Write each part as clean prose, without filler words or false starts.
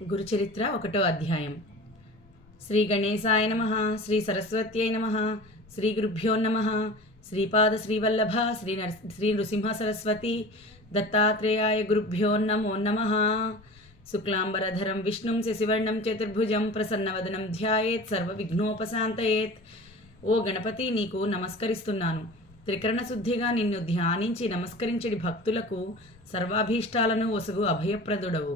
గురుచరిత్ర 1వ అధ్యాయం. శ్రీ గణేశాయ నమః. శ్రీ సరస్వత్యై నమః. శ్రీ గురుభ్యో నమః. శ్రీపాద శ్రీవల్లభ శ్రీ నృసింహ సరస్వతి దత్తాత్రేయాయ గురుభ్యో నమో నమః. శుక్లాంబరధరం విష్ణుం శశివర్ణం చతుర్భుజం ప్రసన్నవదనం ధ్యాయేత్ సర్వవిఘ్నోపశాంతయేత్. ఓ గణపతి, నీకు నమస్కరిస్తున్నాను. త్రికరణ శుద్ధిగా నిన్ను ధ్యానించి నమస్కరించడి భక్తులకు సర్వాభీష్టాలను ఒసగు అభయప్రదుడవు.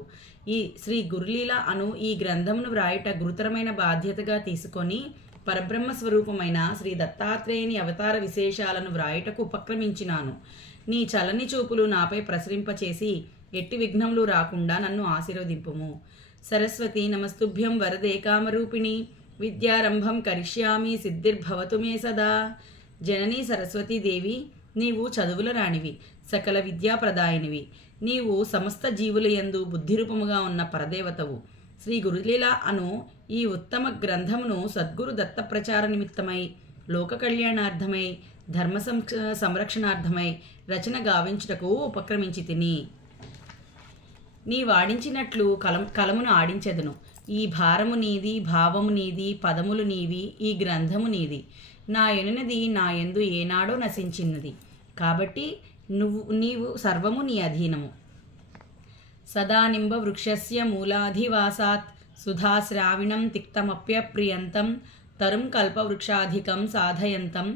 ఈ శ్రీ గురులీల అను ఈ గ్రంథమును వ్రాయుట గురుతరమైన బాధ్యతగా తీసుకొని పరబ్రహ్మ స్వరూపమైన శ్రీ దత్తాత్రేయుని అవతార విశేషాలను వ్రాయుటకు ఉపక్రమించినాను. నీ చలని చూపులు నాపై ప్రసరింపచేసి ఎట్టి విఘ్నములు రాకుండా నన్ను ఆశీర్వదింపుము. సరస్వతి నమస్తుభ్యం వరదే కామరూపిణి. విద్యారంభం కరిష్యామి సిద్ధిర్భవతు మే సదా. జననీ సరస్వతీదేవి, నీవు చదువుల రాణివి, సకల విద్యాప్రదాయినివి. నీవు సమస్త జీవుల యందు బుద్ధిరూపముగా ఉన్న పరదేవతవు. శ్రీ గురులీల అను ఈ ఉత్తమ గ్రంథమును సద్గురు దత్త ప్రచార నిమిత్తమై, లోక కళ్యాణార్థమై, ధర్మ సంరక్షణార్థమై రచన గావించుటకు ఉపక్రమించి తిని నీ వాడించినట్లు కలమును ఆడించెదను. ఈ భారము నీది, భావము నీది, పదములు నీవి, ఈ గ్రంథము నీది. నా ఎనునది నా యందు ఏనాడో నశించినది కాబట్టి నీవు సర్వము నీ అధీనము. సదానింబ వృక్షస్య మూలాధివాసాత్ సుధాశ్రావిణం తిక్తమప్యప్రియంతం తరుం కల్పవృక్షాధికం సాధయంతం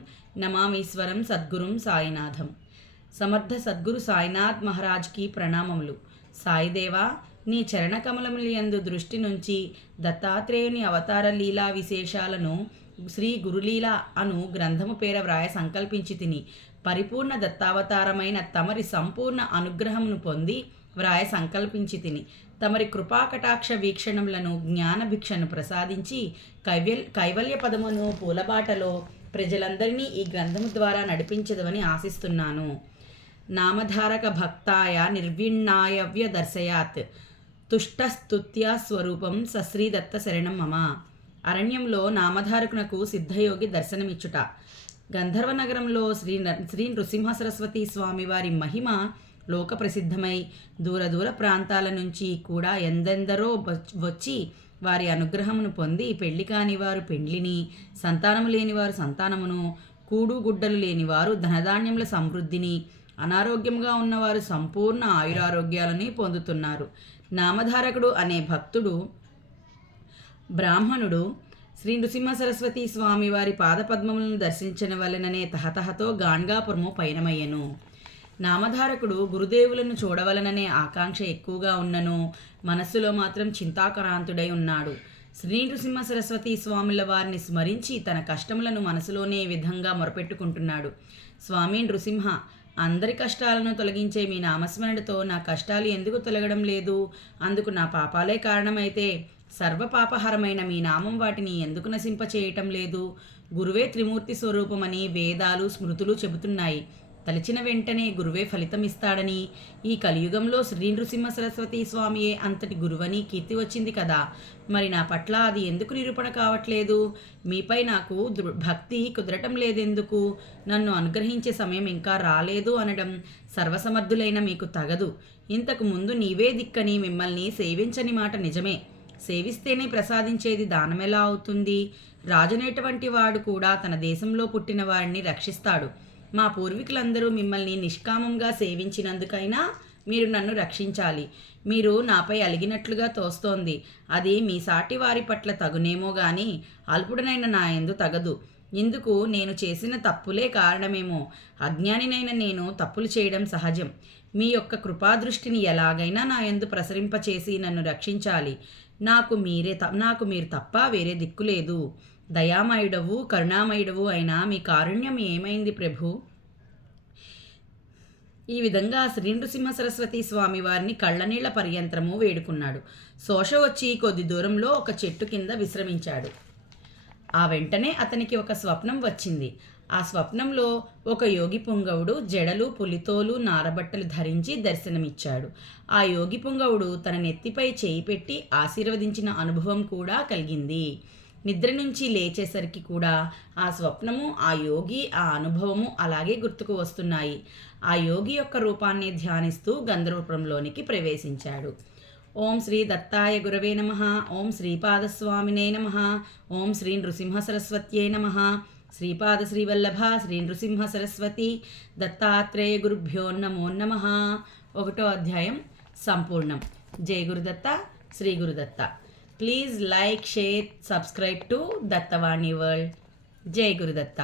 నమామీశ్వరం సద్గురుం సాయినాథం. సమర్థ సద్గురు సాయినాథ్ మహారాజ్కి ప్రణామములు. సాయిదేవా, నీ చరణకమలములందు దృష్టి నుంచి దత్తాత్రేయుని అవతార లీలా విశేషాలను శ్రీ గురులీల అను గ్రంథము పేర వ్రాయ సంకల్పించి తిని పరిపూర్ణ దత్తావతారమైన తమరి సంపూర్ణ అనుగ్రహమును పొంది వ్రాయ సంకల్పించి తిని తమరి కృపాకటాక్ష వీక్షణములను జ్ఞానభిక్షను ప్రసాదించి కైవల్య పదమును పూలబాటలో ప్రజలందరినీ ఈ గ్రంథము ద్వారా నడిపించదవని ఆశిస్తున్నాను. నామధారక భక్తాయ నిర్విణ్ణాయవ్య దర్శయాత్ తుష్టస్తుత్యా స్వరూపం సశ్రీదత్త శరణం మమ. అరణ్యంలో నామధారకునకు సిద్ధయోగి దర్శనమిచ్చుట. గంధర్వ నగరంలో శ్రీ నృసింహ సరస్వతి స్వామివారి మహిమ లోక ప్రసిద్ధమై దూర ప్రాంతాల నుంచి కూడా ఎందెందరో వచ్చి వారి అనుగ్రహమును పొంది పెళ్లి కానివారు పెండ్లిని, సంతానము లేనివారు సంతానమును, కూడుగుడ్డలు లేనివారు ధనధాన్యముల సమృద్ధిని, అనారోగ్యంగా ఉన్నవారు సంపూర్ణ ఆయురారోగ్యాలని పొందుతున్నారు. నామధారకుడు అనే భక్తుడు బ్రాహ్మణుడు శ్రీ నృసింహ సరస్వతి స్వామి వారి పాదపద్మములను దర్శించిన వలననే తహతహతో గాన్గాపురము పయనమయ్యను. నామధారకుడు గురుదేవులను చూడవలననే ఆకాంక్ష ఎక్కువగా ఉన్నను మనస్సులో మాత్రం చింతాకరాంతుడై ఉన్నాడు. శ్రీ నృసింహ సరస్వతి స్వాముల వారిని స్మరించి తన కష్టములను మనసులోనే విధంగా మొరపెట్టుకుంటున్నాడు. స్వామి నృసింహ, అందరి కష్టాలను తొలగించే మీ నామస్మరణతో నా కష్టాలు ఎందుకు తొలగడం లేదు? అందుకు నా పాపాలే కారణమైతే సర్వపాపహరమైన మీ నామం వాటిని ఎందుకు నశింపచేయటం లేదు? గురువే త్రిమూర్తి స్వరూపమని వేదాలు స్మృతులు చెబుతున్నాయి. తలిచిన వెంటనే గురువే ఫలితం ఇస్తాడని, ఈ కలియుగంలో శ్రీ నృసింహ సరస్వతి స్వామియే అంతటి గురువని కీర్తి వచ్చింది కదా. మరి నా పట్ల అది ఎందుకు నిరూపణ కావట్లేదు? మీపై నాకు భక్తి కుదరటం లేదెందుకు? నన్ను అనుగ్రహించే సమయం ఇంకా రాలేదు అనడం సర్వసమర్థులైన మీకు తగదు. ఇంతకు ముందు నీవే దిక్కని మిమ్మల్ని సేవించని మాట నిజమే. సేవిస్తేనే ప్రసాదించేది దానమెలా అవుతుంది? రాజునేటువంటి వాడు కూడా తన దేశంలో పుట్టిన వారిని రక్షిస్తాడు. మా పూర్వీకులందరూ మిమ్మల్ని నిష్కామంగా సేవించినందుకైనా మీరు నన్ను రక్షించాలి. మీరు నాపై అలిగినట్లుగా తోస్తోంది. అది మీ సాటి వారి పట్ల తగునేమో గాని అల్పుడనైన నా యందు తగదు. ఇందుకు నేను చేసిన తప్పులే కారణమేమో. అజ్ఞానినైన నేను తప్పులు చేయడం సహజం. మీ యొక్క కృపాదృష్టిని ఎలాగైనా నా యందు ప్రసరింపచేసి నన్ను రక్షించాలి. నాకు మీరు తప్ప వేరే దిక్కు లేదు. దయామయుడవు కరుణామయుడవు అయినా మీ కారుణ్యం ఏమైంది ప్రభు? ఈ విధంగా శ్రీ నృసింహ సరస్వతి స్వామి వారిని కళ్ళనీళ్ల పర్యంతరము వేడుకున్నాడు. శోష వచ్చి కొద్ది దూరంలో ఒక చెట్టు కింద విశ్రమించాడు. ఆ వెంటనే అతనికి ఒక స్వప్నం వచ్చింది. ఆ స్వప్నంలో ఒక యోగి పుంగవుడు జడలు, పులితోలు, నారబట్టలు ధరించి దర్శనమిచ్చాడు. ఆ యోగి పుంగవుడు తన నెత్తిపై చేయి పెట్టి ఆశీర్వదించిన అనుభవం కూడా కలిగింది. నిద్ర నుంచి లేచేసరికి కూడా ఆ స్వప్నము, ఆ యోగి, ఆ అనుభవము అలాగే గుర్తుకు వస్తున్నాయి. ఆ యోగి యొక్క రూపాన్ని ధ్యానిస్తూ గంధర్వపురంలోనికి ప్రవేశించాడు. ఓం శ్రీ దత్తాయ గురవే నమః. ఓం శ్రీపాదస్వామినే నమః. ఓం శ్రీ నృసింహ సరస్వత్యై నమః. శ్రీపాద శ్రీవల్లభ శ్రీ నృసింహ సరస్వతి దత్తాత్రేయ గురుభ్యో నమో నమః. 1వ అధ్యాయం సంపూర్ణం. జై Gurudatta, Shri Gurudatta. Please like, share, subscribe to Dattavani world. జై గురుదత్త.